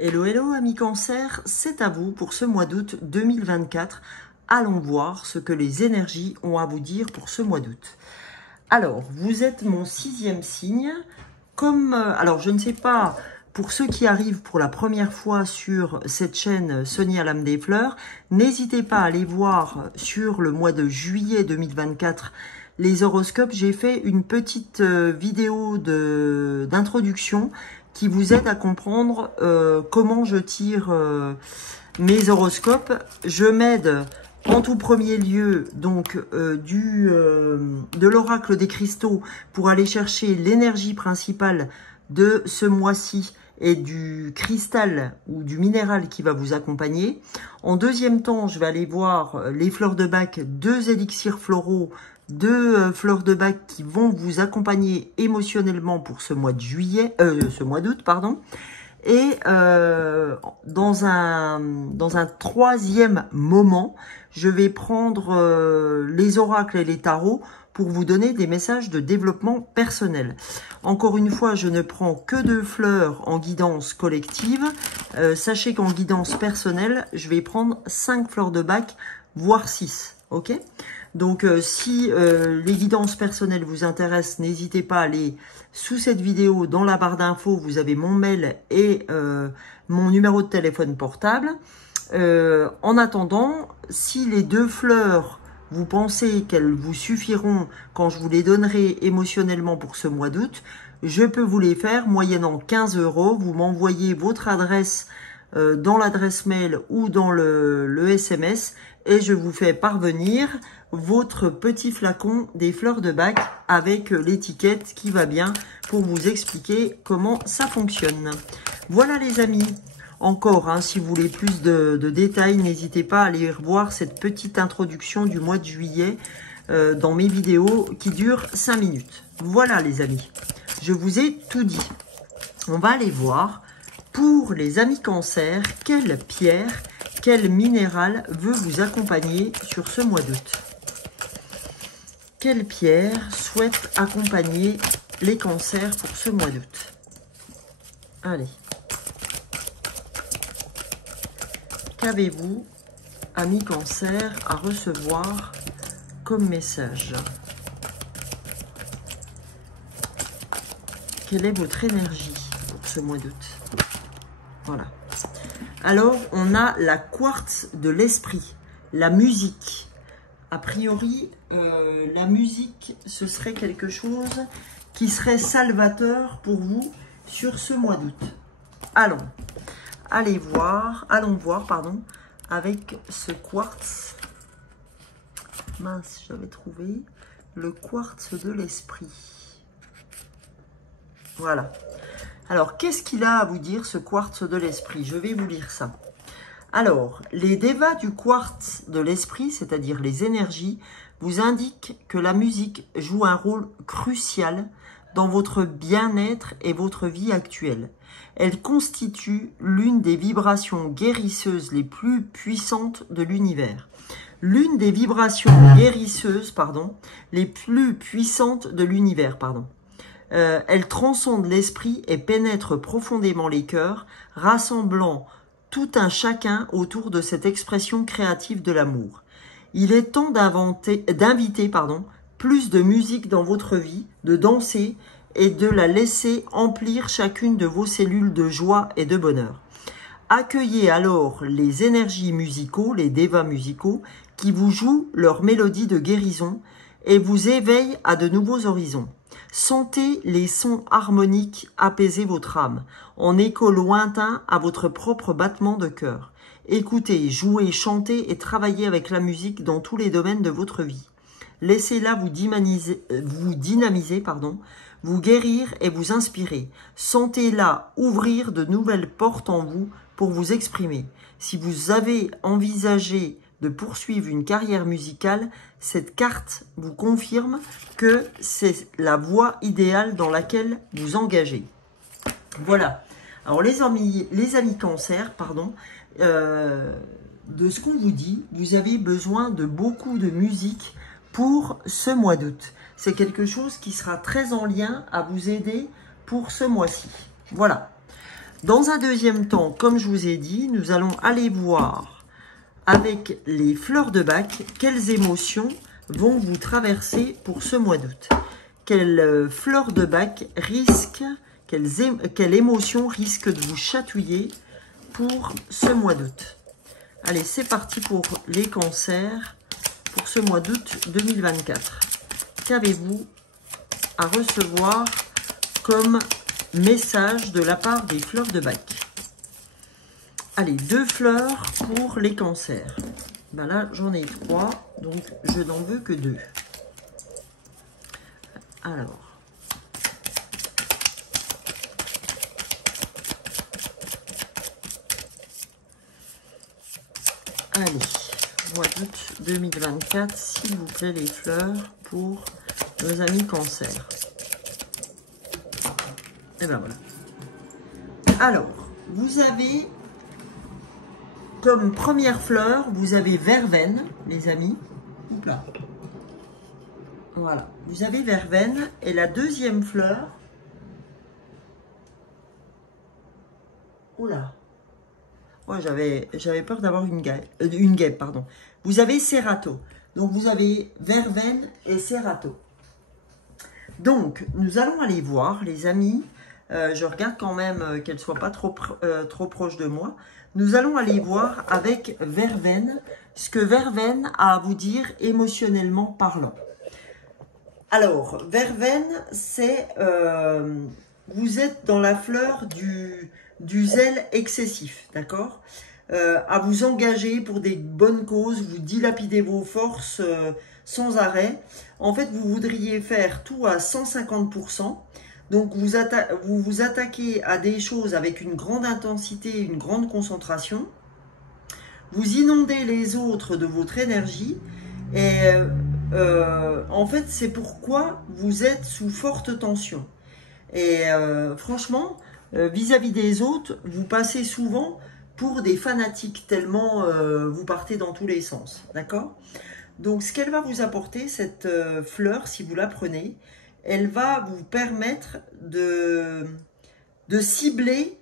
Hello, hello amis Cancer, c'est à vous pour ce mois d'août 2024. Allons voir ce que les énergies ont à vous dire pour ce mois d'août. Alors, vous êtes mon 6e signe. Alors, je ne sais pas, pour ceux qui arrivent pour la première fois sur cette chaîne Sonia Lame des Fleurs, n'hésitez pas à aller voir sur le mois de juillet 2024 les horoscopes. J'ai fait une petite vidéo d'introduction qui vous aide à comprendre comment je tire mes horoscopes. Je m'aide en tout premier lieu donc de l'oracle des cristaux pour aller chercher l'énergie principale de ce mois-ci et du cristal ou du minéral qui va vous accompagner. En deuxième temps, je vais aller voir les fleurs de bac, 2 élixirs floraux, 2 fleurs de bac qui vont vous accompagner émotionnellement pour ce mois de juillet, ce mois d'août, pardon. Et dans un troisième moment, je vais prendre les oracles et les tarots pour vous donner des messages de développement personnel. Encore une fois, je ne prends que 2 fleurs en guidance collective. Sachez qu'en guidance personnelle, je vais prendre 5 fleurs de bac, voire 6. Ok ? Donc, si les guidances personnelles vous intéressent, n'hésitez pas à aller sous cette vidéo, dans la barre d'infos, vous avez mon mail et mon numéro de téléphone portable. En attendant, si les 2 fleurs, vous pensez qu'elles vous suffiront quand je vous les donnerai émotionnellement pour ce mois d'août, je peux vous les faire moyennant 15 €. Vous m'envoyez votre adresse dans l'adresse mail ou dans le SMS et je vous fais parvenir votre petit flacon des fleurs de bac avec l'étiquette qui va bien pour vous expliquer comment ça fonctionne. Voilà les amis. Encore, hein, si vous voulez plus de détails, n'hésitez pas à aller revoir cette petite introduction du mois de juillet dans mes vidéos qui durent 5 minutes. Voilà les amis, je vous ai tout dit. On va aller voir pour les amis Cancer, quelle pierre, quel minéral veut vous accompagner sur ce mois d'août. Quelle pierre souhaite accompagner les Cancers pour ce mois d'août? Allez. Qu'avez-vous, amis Cancer, à recevoir comme message? Quelle est votre énergie pour ce mois d'août? Voilà. Alors, on a la quartz de l'esprit, la musique. A priori, la musique, ce serait quelque chose qui serait salvateur pour vous sur ce mois d'août. Allons voir, avec ce quartz. Mince, j'avais trouvé le quartz de l'esprit. Voilà. Alors, qu'est-ce qu'il a à vous dire, ce quartz de l'esprit? Je vais vous lire ça. Alors, les devas du quartz de l'esprit, c'est-à-dire les énergies, vous indiquent que la musique joue un rôle crucial dans votre bien-être et votre vie actuelle. Elle constitue l'une des vibrations guérisseuses les plus puissantes de l'univers. L'une des vibrations guérisseuses, les plus puissantes de l'univers, elle transcende l'esprit et pénètre profondément les cœurs, rassemblant tout un chacun autour de cette expression créative de l'amour. Il est temps d'inviter plus de musique dans votre vie, de danser et de la laisser emplir chacune de vos cellules de joie et de bonheur. Accueillez alors les énergies musicaux, les devas musicaux, qui vous jouent leur mélodie de guérison et vous éveillent à de nouveaux horizons. Sentez les sons harmoniques apaiser votre âme, en écho lointain à votre propre battement de cœur. Écoutez, jouez, chantez et travaillez avec la musique dans tous les domaines de votre vie. Laissez-la vous dynamiser, vous guérir et vous inspirer. Sentez-la ouvrir de nouvelles portes en vous pour vous exprimer. Si vous avez envisagé de poursuivre une carrière musicale, cette carte vous confirme que c'est la voie idéale dans laquelle vous engagez. Voilà. Alors les amis Cancer, de ce qu'on vous dit, vous avez besoin de beaucoup de musique pour ce mois d'août. C'est quelque chose qui sera très en lien à vous aider pour ce mois-ci. Voilà. Dans un deuxième temps, comme je vous ai dit, nous allons aller voir avec les fleurs de bac quelles émotions vont vous traverser pour ce mois d'août. Quelles fleurs de bac risquent, quelle émotion risque de vous chatouiller pour ce mois d'août. Allez, c'est parti pour les cancers pour ce mois d'août 2024. Qu'avez-vous à recevoir comme message de la part des fleurs de bac? Allez, 2 fleurs pour les cancers. Ben là, j'en ai 3, donc je n'en veux que 2. Alors. Allez, mois d'août 2024, s'il vous plaît, les fleurs pour nos amis cancer. Et ben voilà. Alors, vous avez comme première fleur, vous avez verveine, les amis. Là. Voilà, vous avez verveine. Et la deuxième fleur, oula. Moi, j'avais peur d'avoir une guêpe, pardon. Vous avez Serrato. Donc, vous avez verveine et Serrato. Donc, nous allons aller voir, les amis. Je regarde quand même qu'elle ne soit pas trop proche de moi. Nous allons aller voir avec verveine ce que verveine a à vous dire émotionnellement parlant. Alors, verveine, c'est... vous êtes dans la fleur du zèle excessif, d'accord, à vous engager pour des bonnes causes, vous dilapidez vos forces sans arrêt. En fait, vous voudriez faire tout à 150%. Donc, vous vous attaquez à des choses avec une grande intensité, une grande concentration. Vous inondez les autres de votre énergie. Et en fait, c'est pourquoi vous êtes sous forte tension. Et franchement, vis-à-vis des autres, vous passez souvent pour des fanatiques, tellement vous partez dans tous les sens, d'accord? Donc, ce qu'elle va vous apporter, cette fleur, si vous la prenez, elle va vous permettre de cibler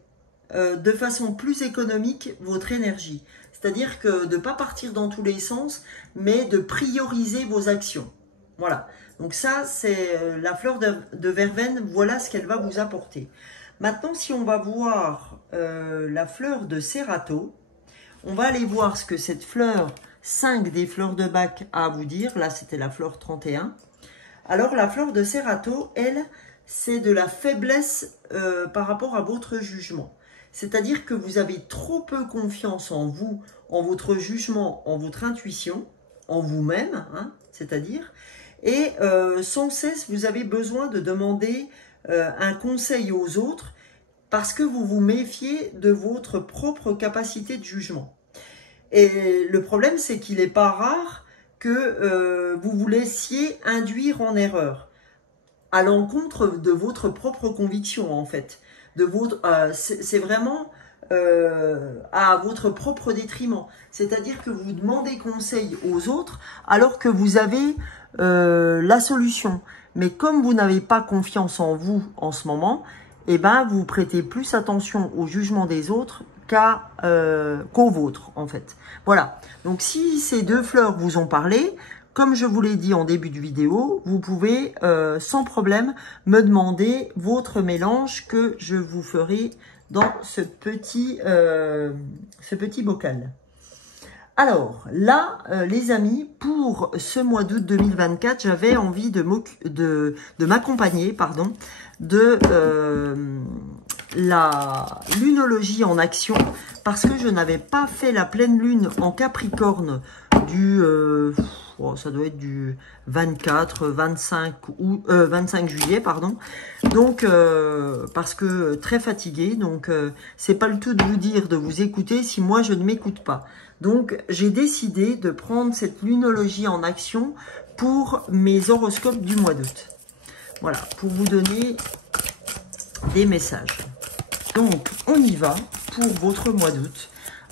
de façon plus économique votre énergie. C'est-à-dire que de ne pas partir dans tous les sens, mais de prioriser vos actions. Voilà. Donc ça, c'est la fleur de verveine, voilà ce qu'elle va vous apporter. Maintenant, si on va voir la fleur de Serrato, on va aller voir ce que cette fleur 5 des fleurs de bac a à vous dire. Là, c'était la fleur 31. Alors, la fleur de Serrato, elle, c'est de la faiblesse par rapport à votre jugement. C'est-à-dire que vous avez trop peu confiance en vous, en votre jugement, en votre intuition, en vous-même, hein, c'est-à-dire... Et sans cesse, vous avez besoin de demander un conseil aux autres parce que vous vous méfiez de votre propre capacité de jugement. Et le problème, c'est qu'il n'est pas rare que vous vous laissiez induire en erreur à l'encontre de votre propre conviction, en fait. C'est vraiment à votre propre détriment. C'est-à-dire que vous demandez conseil aux autres alors que vous avez la solution. Mais comme vous n'avez pas confiance en vous en ce moment, eh ben, vous prêtez plus attention au jugement des autres qu'au vôtre, en fait. Voilà. Donc, si ces 2 fleurs vous ont parlé, comme je vous l'ai dit en début de vidéo, vous pouvez sans problème me demander votre mélange que je vous ferai dans ce petit bocal. Alors, là, les amis, pour ce mois d'août 2024, j'avais envie de m'accompagner, pardon, de la lunologie en action, parce que je n'avais pas fait la pleine lune en Capricorne du... ça doit être du 24, 25 juillet, pardon. Donc, parce que très fatiguée, donc c'est pas le tout de vous dire de vous écouter si moi je ne m'écoute pas. Donc, j'ai décidé de prendre cette lunologie en action pour mes horoscopes du mois d'août. Voilà, pour vous donner des messages. Donc, on y va pour votre mois d'août.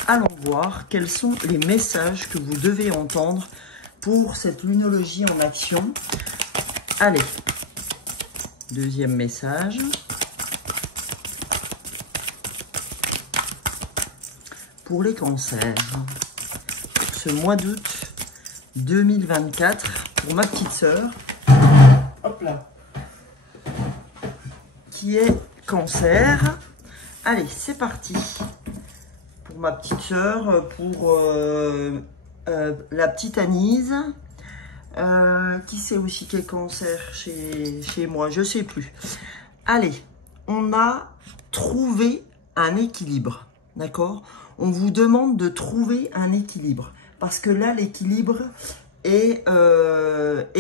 Allons voir quels sont les messages que vous devez entendre pour cette lunologie en action. Allez, deuxième message. pour les cancers. Pour ce mois d'août 2024, pour ma petite sœur, hop là, qui est cancer. Allez, c'est parti. Pour ma petite sœur, pour la petite Anise. Qui c'est aussi qui est cancer chez moi? Je sais plus. Allez, on a trouvé un équilibre, d'accord? On vous demande de trouver un équilibre. Parce que là, l'équilibre est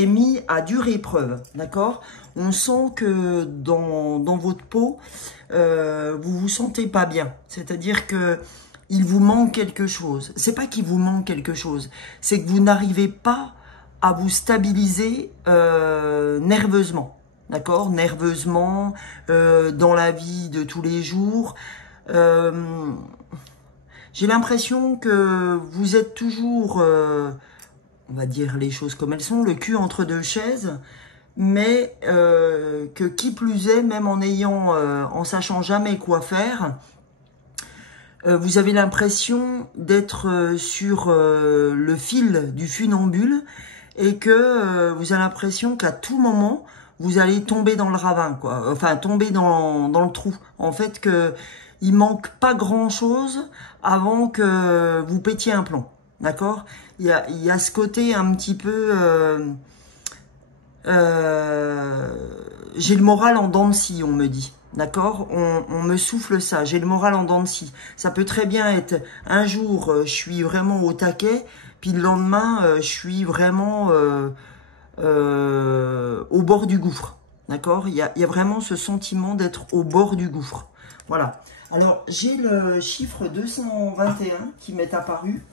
mis à dure épreuve, d'accord? On sent que dans votre peau, vous vous sentez pas bien. C'est-à-dire que il vous manque quelque chose. C'est pas qu'il vous manque quelque chose, c'est que vous n'arrivez pas à vous stabiliser nerveusement, d'accord? Nerveusement, dans la vie de tous les jours. J'ai l'impression que vous êtes toujours, on va dire les choses comme elles sont, le cul entre deux chaises, mais que qui plus est, même en sachant jamais quoi faire, vous avez l'impression d'être sur le fil du funambule et que vous avez l'impression qu'à tout moment, vous allez tomber dans le ravin, quoi. Enfin, tomber dans le trou. En fait, que il manque pas grand-chose avant que vous pétiez un plomb. D'accord? Il y a ce côté un petit peu... j'ai le moral en dents de scie, on me dit. D'accord? On me souffle ça. J'ai le moral en dents de scie. Ça peut très bien être un jour, je suis vraiment au taquet, puis le lendemain, je suis vraiment au bord du gouffre. D'accord? Il y a vraiment ce sentiment d'être au bord du gouffre. Voilà. Alors, j'ai le chiffre 221 qui m'est apparu.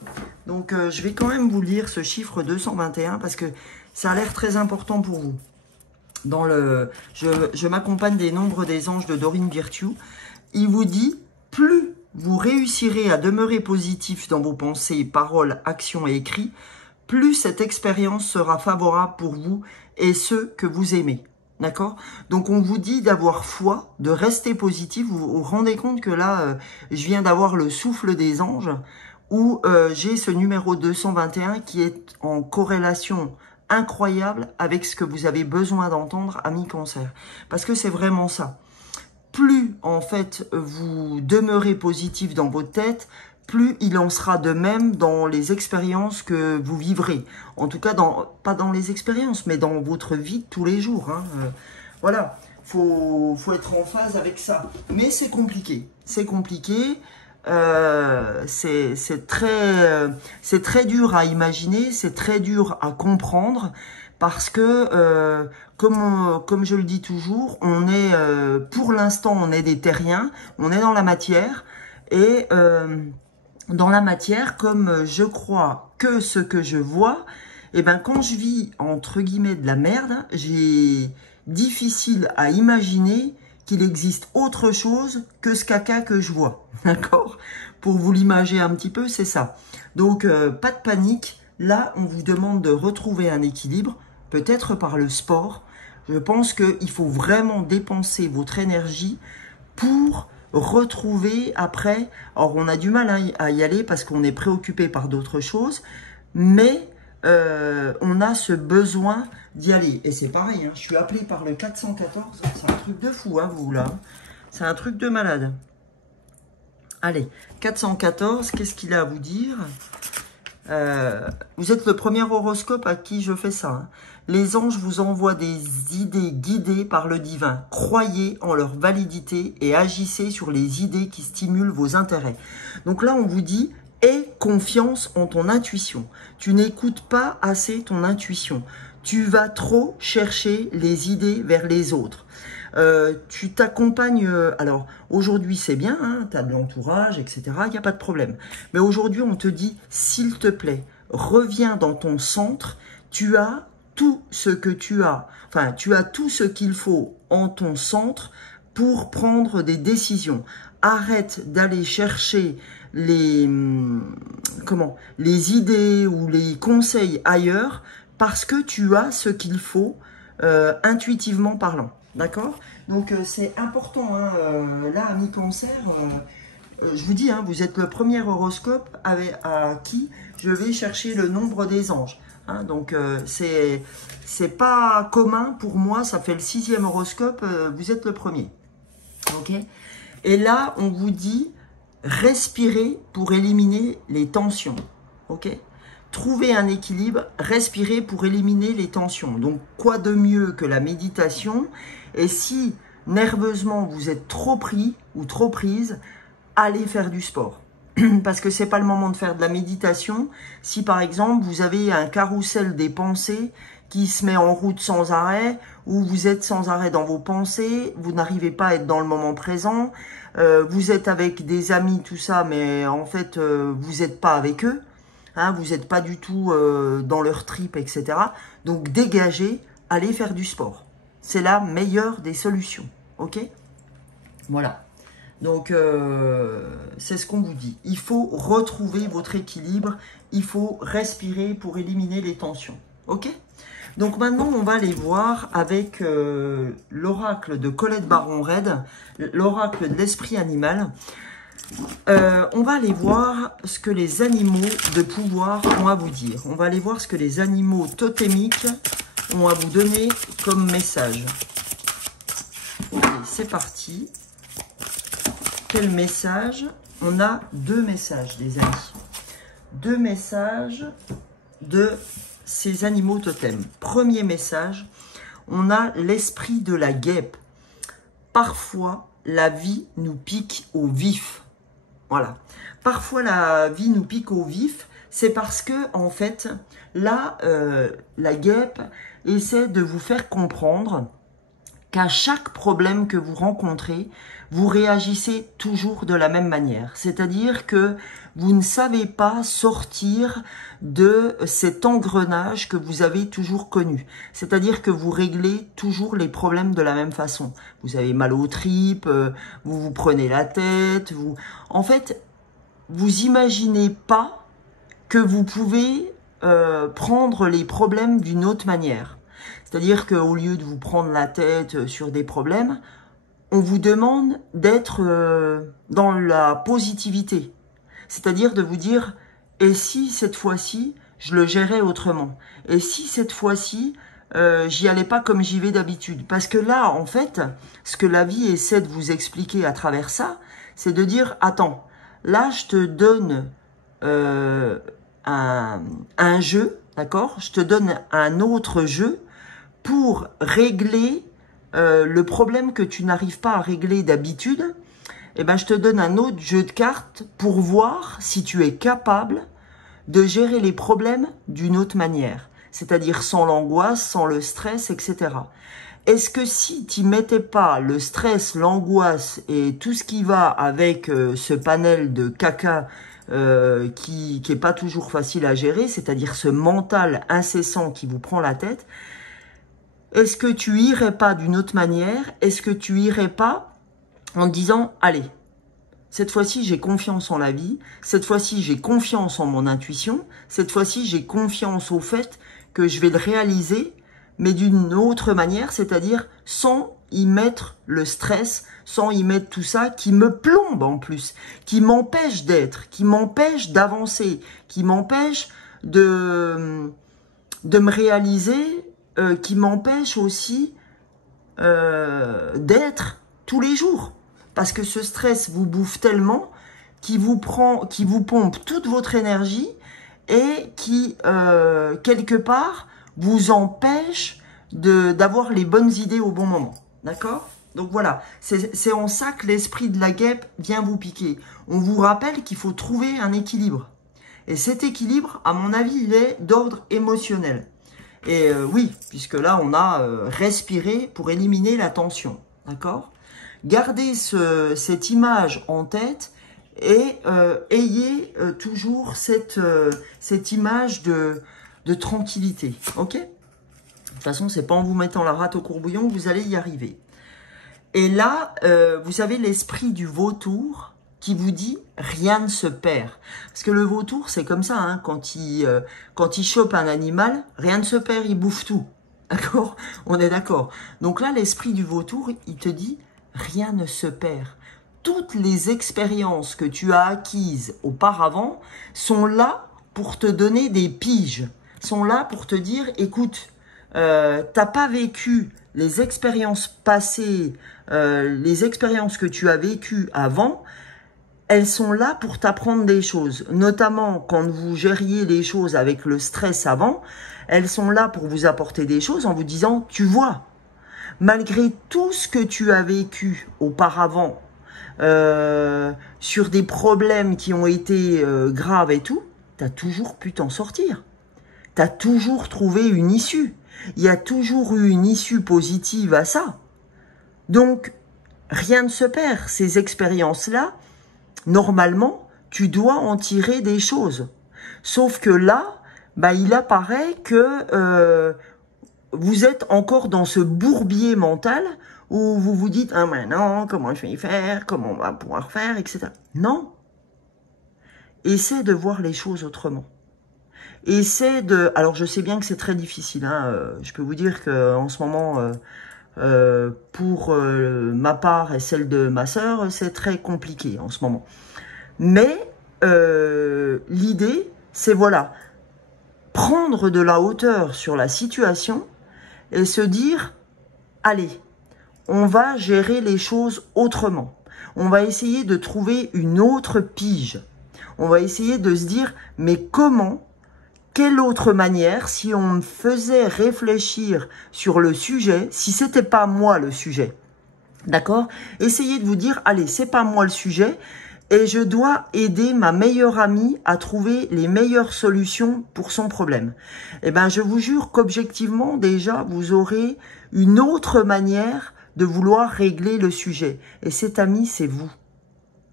Donc, je vais quand même vous lire ce chiffre 221 parce que ça a l'air très important pour vous. Je m'accompagne des nombres des anges de Dorine Virtue. Il vous dit, plus vous réussirez à demeurer positif dans vos pensées, paroles, actions et écrits, plus cette expérience sera favorable pour vous et ceux que vous aimez. D'accord? Donc, on vous dit d'avoir foi, de rester positif. Vous vous rendez compte que là, je viens d'avoir le souffle des anges où j'ai ce numéro 221 qui est en corrélation incroyable avec ce que vous avez besoin d'entendre, amis cancer. Parce que c'est vraiment ça. Plus, en fait, vous demeurez positif dans votre tête, plus il en sera de même dans les expériences que vous vivrez. En tout cas, pas dans les expériences, mais dans votre vie de tous les jours. Hein. Voilà, faut être en phase avec ça. Mais c'est compliqué. C'est compliqué. C'est très dur à imaginer, c'est très dur à comprendre. Parce que, comme je le dis toujours, on est, pour l'instant, on est des terriens, on est dans la matière. Et... dans la matière, comme je crois que ce que je vois, et ben quand je vis entre guillemets de la merde, j'ai difficile à imaginer qu'il existe autre chose que ce caca que je vois, d'accord? Pour vous l'imager un petit peu, c'est ça. Donc pas de panique, là on vous demande de retrouver un équilibre, peut-être par le sport. Je pense qu'il faut vraiment dépenser votre énergie pour retrouver après, alors on a du mal à y aller parce qu'on est préoccupé par d'autres choses, mais on a ce besoin d'y aller. Et c'est pareil, hein, je suis appelé par le 414, c'est un truc de fou, hein, vous là, c'est un truc de malade. Allez, 414, qu'est-ce qu'il a à vous dire? Vous êtes le premier horoscope à qui je fais ça. Hein. Les anges vous envoient des idées guidées par le divin. Croyez en leur validité et agissez sur les idées qui stimulent vos intérêts. Donc là, on vous dit, aie confiance en ton intuition. Tu n'écoutes pas assez ton intuition. Tu vas trop chercher les idées vers les autres. Tu t'accompagnes, alors aujourd'hui c'est bien, hein, tu as de l'entourage, etc., il n'y a pas de problème. Mais aujourd'hui on te dit, s'il te plaît, reviens dans ton centre, tu as tout ce que tu as, enfin tu as tout ce qu'il faut en ton centre pour prendre des décisions. Arrête d'aller chercher les idées ou les conseils ailleurs parce que tu as ce qu'il faut intuitivement parlant. D'accord? Donc, c'est important, hein, là, amis cancer, je vous dis, hein, vous êtes le premier horoscope à qui je vais chercher le nombre des anges. Hein, donc, c'est pas commun pour moi, ça fait le 6e horoscope, vous êtes le premier. Ok? Et là, on vous dit, respirez pour éliminer les tensions. Ok? Trouvez un équilibre, respirez pour éliminer les tensions. Donc, quoi de mieux que la méditation? Et si, nerveusement, vous êtes trop pris ou trop prise, allez faire du sport. Parce que c'est pas le moment de faire de la méditation. Si par exemple vous avez un carrousel des pensées qui se met en route sans arrêt, ou vous êtes sans arrêt dans vos pensées, vous n'arrivez pas à être dans le moment présent, vous êtes avec des amis, tout ça, mais en fait vous n'êtes pas avec eux, hein, vous n'êtes pas du tout dans leur trip, etc. Donc dégagez, allez faire du sport. C'est la meilleure des solutions, ok? Voilà. Donc, c'est ce qu'on vous dit. Il faut retrouver votre équilibre. Il faut respirer pour éliminer les tensions. Ok? Donc, maintenant, on va aller voir avec l'oracle de Colette Baron-Red, l'oracle de l'esprit animal. On va aller voir ce que les animaux de pouvoir ont à vous dire. On va aller voir ce que les animaux totémiques ont à vous donner comme message. Allez, c'est parti. Quel message? On a 2 messages, les amis. 2 messages de ces animaux totems. Premier message, on a l'esprit de la guêpe. Parfois, la vie nous pique au vif. Voilà. Parfois, la vie nous pique au vif. C'est parce que, en fait, là, la guêpe essaie de vous faire comprendre qu'à chaque problème que vous rencontrez, vous réagissez toujours de la même manière. C'est-à-dire que vous ne savez pas sortir de cet engrenage que vous avez toujours connu. C'est-à-dire que vous réglez toujours les problèmes de la même façon. Vous avez mal aux tripes, vous vous prenez la tête. En fait, vous imaginez pas que vous pouvez prendre les problèmes d'une autre manière. C'est-à-dire qu'au lieu de vous prendre la tête sur des problèmes, on vous demande d'être dans la positivité. C'est-à-dire de vous dire, et si cette fois-ci, je le gérais autrement? Et si cette fois-ci, j'y allais pas comme j'y vais d'habitude? Parce que là, en fait, ce que la vie essaie de vous expliquer à travers ça, c'est de dire, attends, là, je te donne un jeu, d'accord? Je te donne un autre jeu pour régler le problème que tu n'arrives pas à régler d'habitude. Eh ben, je te donne un autre jeu de cartes pour voir si tu es capable de gérer les problèmes d'une autre manière. C'est-à-dire sans l'angoisse, sans le stress, etc. Est-ce que si tu mettais pas le stress, l'angoisse et tout ce qui va avec ce panel de caca qui est pas toujours facile à gérer, c'est-à-dire ce mental incessant qui vous prend la tête, est-ce que tu irais pas d'une autre manière? Est-ce que tu irais pas en te disant, allez, cette fois-ci, j'ai confiance en la vie. Cette fois-ci, j'ai confiance en mon intuition. Cette fois-ci, j'ai confiance au fait que je vais le réaliser, mais d'une autre manière, c'est-à-dire sans y mettre le stress, sans y mettre tout ça qui me plombe en plus, qui m'empêche d'être, qui m'empêche d'avancer, qui m'empêche de me réaliser, qui m'empêche aussi d'être tous les jours. Parce que ce stress vous bouffe tellement qui vous pompe toute votre énergie et qui, quelque part, vous empêche d'avoir les bonnes idées au bon moment. D'accord? Donc voilà, c'est en ça que l'esprit de la guêpe vient vous piquer. On vous rappelle qu'il faut trouver un équilibre. Et cet équilibre, à mon avis, il est d'ordre émotionnel. Et oui, puisque là, on a respiré pour éliminer la tension. D'accord? Gardez cette image en tête et ayez toujours cette image de tranquillité. Ok? De toute façon, c'est pas en vous mettant la rate au courbouillon que vous allez y arriver. Et là, vous avez l'esprit du vautour qui vous dit rien ne se perd. Parce que le vautour, c'est comme ça, hein, quand il chope un animal, rien ne se perd, il bouffe tout. D'accord? On est d'accord. Donc là, l'esprit du vautour, il te dit rien ne se perd. toutes les expériences que tu as acquises auparavant sont là pour te donner des piges, sont là pour te dire, écoute, t'as pas vécu les expériences passées, les expériences que tu as vécues avant, elles sont là pour t'apprendre des choses, notamment quand vous gériez les choses avec le stress avant, elles sont là pour vous apporter des choses en vous disant, tu vois, malgré tout ce que tu as vécu auparavant, sur des problèmes qui ont été graves et tout, tu as toujours pu t'en sortir. Tu as toujours trouvé une issue. Il y a toujours eu une issue positive à ça. Donc, rien ne se perd. Ces expériences-là, normalement, tu dois en tirer des choses. Sauf que là, bah, il apparaît que vous êtes encore dans ce bourbier mental où vous vous dites « Ah mais non, comment je vais y faire? Comment on va pouvoir faire? » etc. Non. Essaie de voir les choses autrement. Essaie de... Alors, je sais bien que c'est très difficile. Hein. Je peux vous dire qu'en ce moment, pour ma part et celle de ma sœur, c'est très compliqué en ce moment. Mais l'idée, c'est voilà, prendre de la hauteur sur la situation et se dire, allez, on va gérer les choses autrement. On va essayer de trouver une autre pige. On va essayer de se dire, mais comment, quelle autre manière, si on me faisait réfléchir sur le sujet, si c'était pas moi le sujet, d'accord? Essayez de vous dire, allez, c'est pas moi le sujet, et je dois aider ma meilleure amie à trouver les meilleures solutions pour son problème. Eh ben, je vous jure qu'objectivement, déjà, vous aurez une autre manière de vouloir régler le sujet. Et cet ami, c'est vous.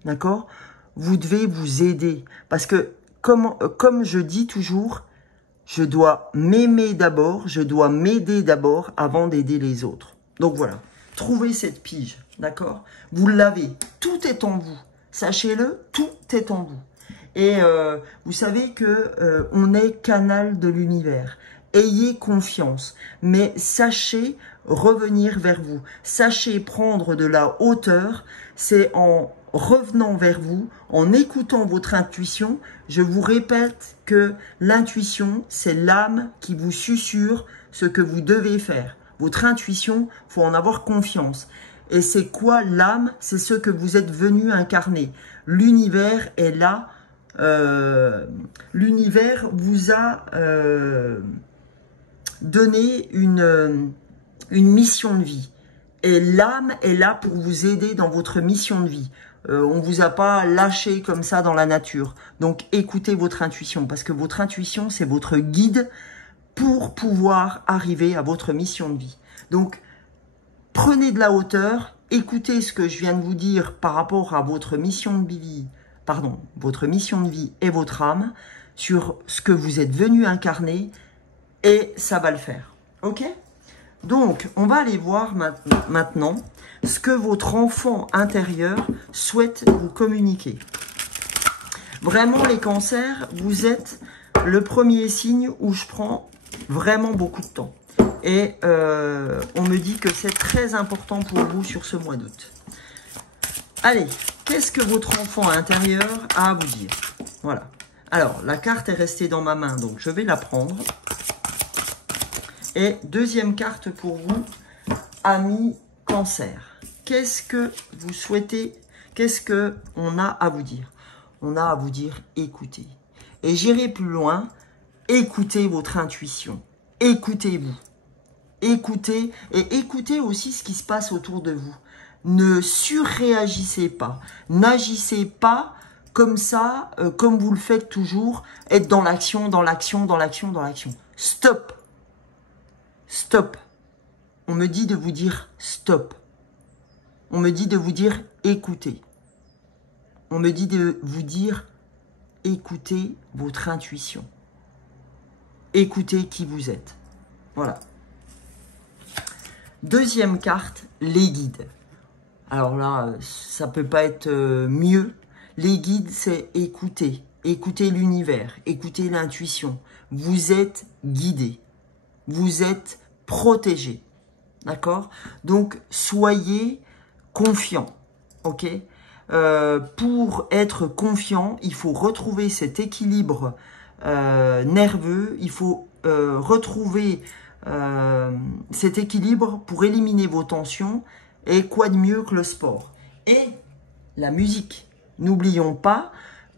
D'accord? Vous devez vous aider. Parce que, comme je dis toujours, je dois m'aimer d'abord, je dois m'aider d'abord avant d'aider les autres. Donc voilà, trouvez cette pige, d'accord? Vous l'avez, tout est en vous. Sachez-le, tout est en vous. Et vous savez que on est canal de l'univers. Ayez confiance, mais sachez revenir vers vous. Sachez prendre de la hauteur. C'est en revenant vers vous, en écoutant votre intuition. Je vous répète que l'intuition, c'est l'âme qui vous susurre ce que vous devez faire. Votre intuition, faut en avoir confiance. Et c'est quoi l'âme? C'est ce que vous êtes venu incarner. L'univers est là. L'univers vous a donné une mission de vie. Et l'âme est là pour vous aider dans votre mission de vie. On ne vous a pas lâché comme ça dans la nature. Donc écoutez votre intuition, parce que votre intuition, c'est votre guide pour pouvoir arriver à votre mission de vie. Donc, prenez de la hauteur, écoutez ce que je viens de vous dire par rapport à votre mission de vie, votre mission de vie et votre âme, sur ce que vous êtes venu incarner, et ça va le faire. Ok? Donc, on va aller voir maintenant ce que votre enfant intérieur souhaite vous communiquer. Vraiment, les cancers, vous êtes le premier signe où je prends vraiment beaucoup de temps. Et on me dit que c'est très important pour vous sur ce mois d'août. Allez, qu'est-ce que votre enfant intérieur a à vous dire? Voilà. Alors, la carte est restée dans ma main, donc je vais la prendre. Et deuxième carte pour vous, ami cancer. Qu'est-ce que vous souhaitez? Qu'est-ce qu'on a à vous dire? On a à vous dire, écoutez. Et j'irai plus loin, écoutez votre intuition. Écoutez-vous. Écoutez et écoutez aussi ce qui se passe autour de vous. Ne surréagissez pas. N'agissez pas comme ça, comme vous le faites toujours, être dans l'action, dans l'action, dans l'action, dans l'action. Stop. Stop. On me dit de vous dire stop. On me dit de vous dire écoutez. On me dit de vous dire écoutez votre intuition. Écoutez qui vous êtes. Voilà. Deuxième carte, les guides. Alors là, ça peut pas être mieux. Les guides, c'est écouter. Écoutez l'univers, écoutez l'intuition. Vous êtes guidé. Vous êtes protégé. D'accord? Donc, soyez confiants. Ok? pour être confiant, il faut retrouver cet équilibre nerveux, il faut retrouver cet équilibre pour éliminer vos tensions. Et quoi de mieux que le sport? Et la musique. N'oublions pas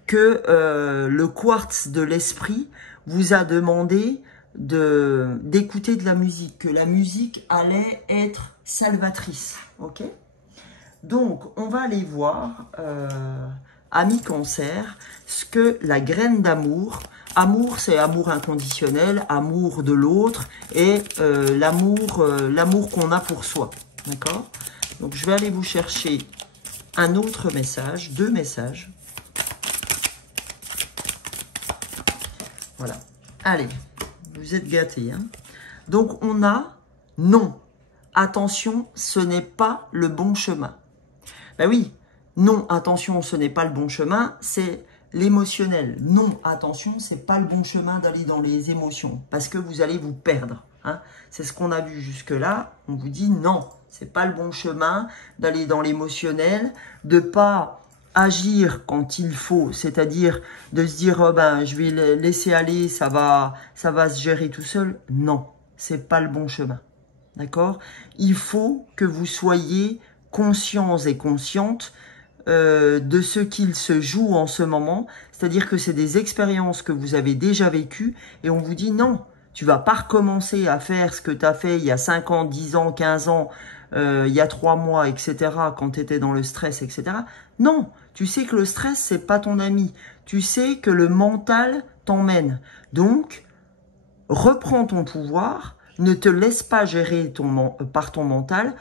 que le quartz de l'esprit vous a demandé d'écouter de la musique, que la musique allait être salvatrice. Ok? Donc, on va aller voir, amis cancer, ce que la graine d'amour, amour c'est amour inconditionnel, amour de l'autre et l'amour qu'on a pour soi. D'accord? Donc, je vais aller vous chercher un autre message, 2 messages. Voilà. Allez, vous êtes gâtés. Hein? Donc, on a non. Attention, ce n'est pas le bon chemin. Ben oui, non, attention, ce n'est pas le bon chemin, c'est l'émotionnel. Non, attention, c'est pas le bon chemin d'aller dans les émotions parce que vous allez vous perdre. Hein? C'est ce qu'on a vu jusque-là. On vous dit non, c'est pas le bon chemin d'aller dans l'émotionnel, de pas agir quand il faut, c'est-à-dire de se dire oh ben je vais le laisser aller, ça va se gérer tout seul. Non, c'est pas le bon chemin. D'accord? Il faut que vous soyez conscients et conscientes de ce qu'il se joue en ce moment. C'est-à-dire que c'est des expériences que vous avez déjà vécues et on vous dit non, tu vas pas recommencer à faire ce que tu as fait il y a 5 ans, 10 ans, 15 ans, il y a 3 mois, etc. quand tu étais dans le stress, etc. Non, tu sais que le stress, c'est pas ton ami. Tu sais que le mental t'emmène. Donc, reprends ton pouvoir. Ne te laisse pas gérer par ton mental,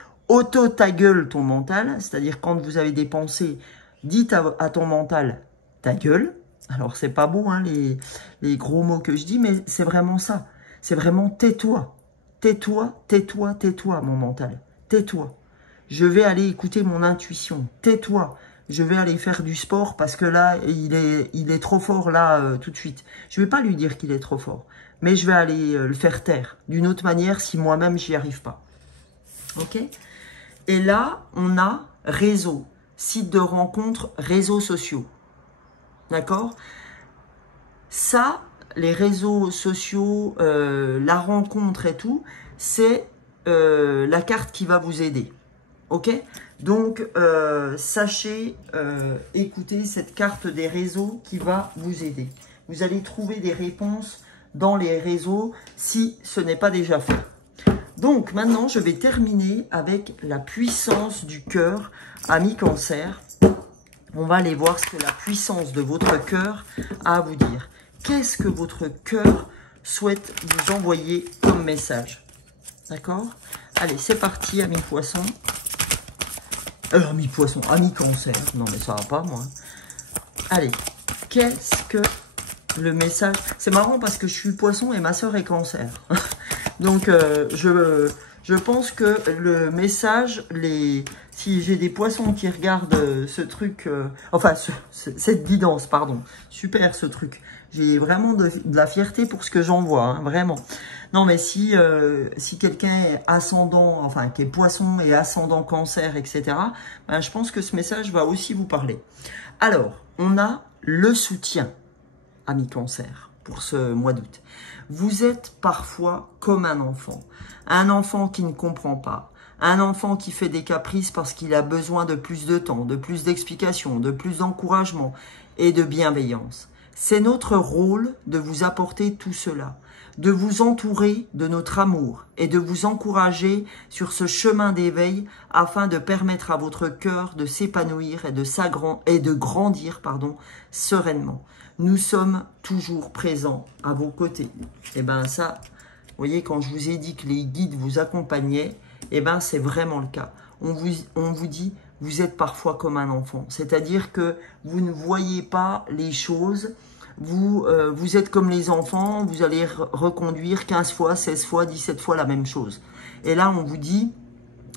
ta gueule ton mental, c'est-à-dire quand vous avez des pensées, dites à ton mental ta gueule. Alors c'est pas beau hein, les gros mots que je dis, mais c'est vraiment ça. C'est vraiment tais-toi, tais-toi, tais-toi, tais-toi mon mental, tais-toi. Je vais aller écouter mon intuition, tais-toi. Je vais aller faire du sport parce que là, il est trop fort là tout de suite. Je vais pas lui dire qu'il est trop fort. Mais je vais aller le faire taire d'une autre manière si moi-même j'y arrive pas. Ok? Et là, on a réseau, site de rencontres, réseaux sociaux. D'accord? Ça, les réseaux sociaux, la rencontre et tout, c'est la carte qui va vous aider. Ok? Donc, sachez écouter cette carte des réseaux qui va vous aider. Vous allez trouver des réponses dans les réseaux si ce n'est pas déjà fait. Donc maintenant, je vais terminer avec la puissance du cœur, amis cancer. On va aller voir ce que la puissance de votre cœur a à vous dire. Qu'est-ce que votre cœur souhaite vous envoyer comme message? D'accord? Allez, c'est parti, amis poissons. Amis poissons, amis cancer. Non mais ça va pas, moi. Allez, qu'est-ce que le message? C'est marrant parce que je suis poisson et ma soeur est cancer. Donc, je pense que le message, si j'ai des poissons qui regardent ce truc, cette guidance, pardon, super ce truc. J'ai vraiment de la fierté pour ce que j'envoie, hein, vraiment. Non, mais si quelqu'un est ascendant, enfin, qui est poisson et ascendant cancer, etc., ben, je pense que ce message va aussi vous parler. Alors, on a le soutien, amis cancer, pour ce mois d'août. Vous êtes parfois comme un enfant qui ne comprend pas, un enfant qui fait des caprices parce qu'il a besoin de plus de temps, de plus d'explications, de plus d'encouragement et de bienveillance. C'est notre rôle de vous apporter tout cela, de vous entourer de notre amour et de vous encourager sur ce chemin d'éveil afin de permettre à votre cœur de s'épanouir et de grandir sereinement. Nous sommes toujours présents à vos côtés. Et bien ça, vous voyez, quand je vous ai dit que les guides vous accompagnaient, et bien c'est vraiment le cas. On vous dit, vous êtes parfois comme un enfant. C'est-à-dire que vous ne voyez pas les choses. Vous êtes comme les enfants, vous allez reconduire 15 fois, 16 fois, 17 fois la même chose. Et là, on vous dit,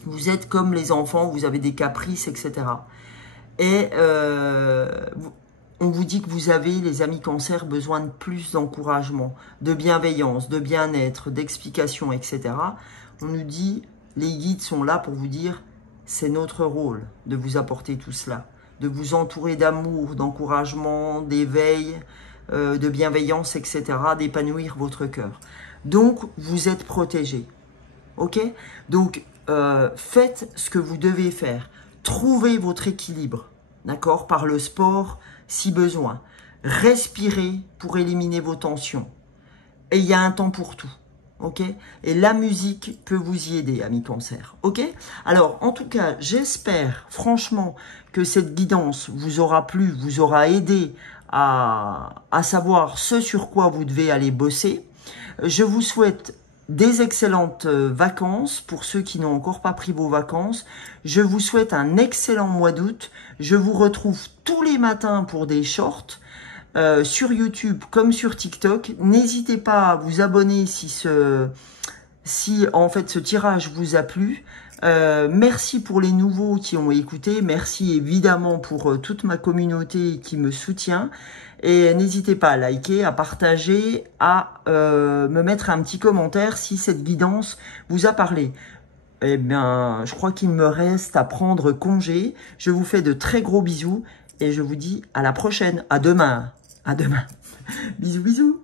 vous êtes comme les enfants, vous avez des caprices, etc. Et on vous dit que vous avez, les amis cancer, besoin de plus d'encouragement, de bienveillance, de bien-être, d'explication, etc. On nous dit, les guides sont là pour vous dire, c'est notre rôle de vous apporter tout cela. de vous entourer d'amour, d'encouragement, d'éveil, de bienveillance, etc., d'épanouir votre cœur. Donc, vous êtes protégé. Ok? Donc, faites ce que vous devez faire. Trouvez votre équilibre, d'accord? Par le sport, si besoin. Respirez pour éliminer vos tensions. Et il y a un temps pour tout. Ok? Et la musique peut vous y aider, amis Cancer. Ok? Alors, en tout cas, j'espère franchement que cette guidance vous aura plu, vous aura aidé à savoir ce sur quoi vous devez aller bosser. Je vous souhaite des excellentes vacances pour ceux qui n'ont encore pas pris vos vacances. Je vous souhaite un excellent mois d'août. Je vous retrouve tous les matins pour des shorts. Sur YouTube comme sur TikTok. N'hésitez pas à vous abonner si en fait ce tirage vous a plu. Merci pour les nouveaux qui ont écouté. Merci évidemment pour toute ma communauté qui me soutient. Et n'hésitez pas à liker, à partager, à me mettre un petit commentaire si cette guidance vous a parlé. Eh bien, je crois qu'il me reste à prendre congé. Je vous fais de très gros bisous et je vous dis à la prochaine. À demain. À demain. Bisous, bisous.